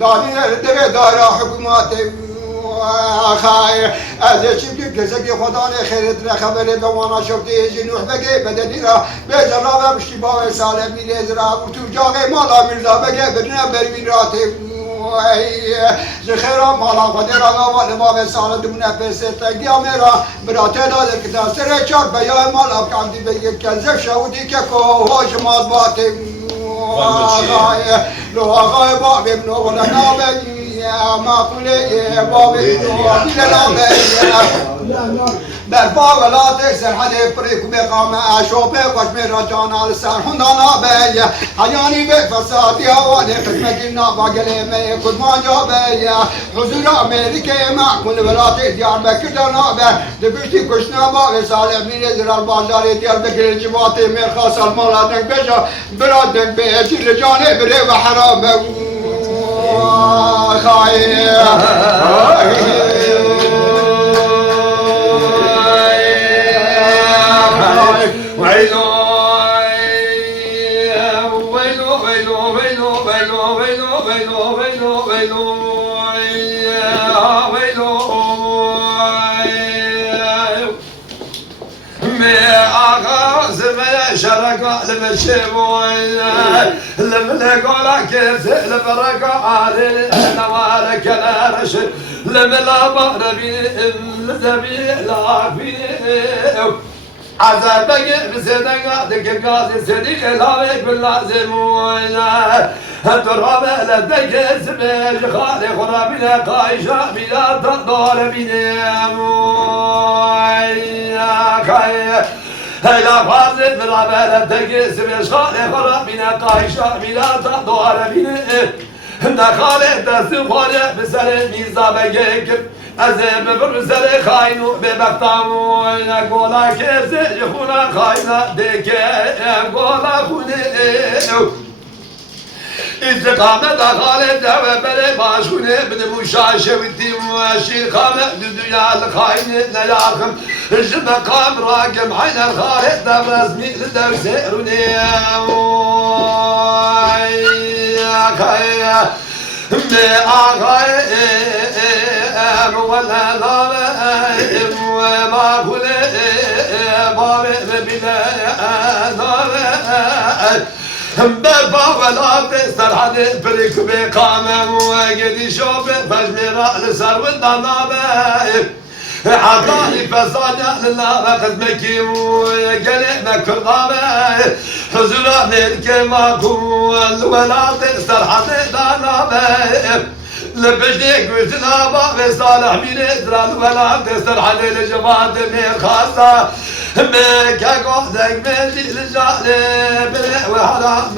داني دغه دار حکومت خایر از چیزی که زگی خدا نه خیرت نه خبره دوانا شفته جنوح بگه بدنی را به جناب اشتباه سال میره زرا و تو جاگه مالا میرزا بگه بدنه بروین راته زخیرا مالا خود را و ما سال دمونه پیسه تگیا میرا براته داده که تاثیر چار بیا مالا کندی بگه کنزف شودی که کوهاش ماز باته لو آقای باب ابن ولنا بگی ما كله باب در باغلات سرحد پریک مقام اشوب قشم رجان السر هندانا بی حیانی به فسادی حوالی خدمت ناباگل می کدمان جا بی حضور امریکه معقول ولات دیار بکر دانا بی دبشتی کشنا باغ سالم میره زرال بازار دیار بکر جماعت مرخاص المالات بجا برادن به اجل جانه بره و حرام شرقا لمشيبوي لملقولا كيس لبرقا عالي نوالك الارشد لملا بغربي لزبي لعفي عذابك بسيدك دك قاسي سيدك لابك باللازم ويا التراب لديك سبيل خالي خرابنا قايشة بلا تقدر بنا ويا خير هلا فازت من عبالة تقيس بيشخالي خرابنا قايشة بلا تقدر بنا خالي تسخالي بسر ميزا بيك أزم برسل خاينو ببقتامو قولا كيسي يخونا خاينا ديكي قولا خوني استقامة خالد وبلي باشوني بن مشاشة ودي مواشي خالد الدنيا الخاين نلاخم الجمقام راقم حين الخالد برزمي لدر سيروني يا خير ولا ظالم وما كل ظالم بلا بابا تستر حد بريك بقامة وقد يشوف فجمرة لسر والضنابة حطاني فصانع لله فقد مكي وقلق كرضامة حزن أمريكا ماكول ولا تستر حد ضنابة لبشتك وشنا بابي صالح من إسرائيل ولا تستر حد لجماعة من خاصة مكا قوزك من جيل الجالب وحرام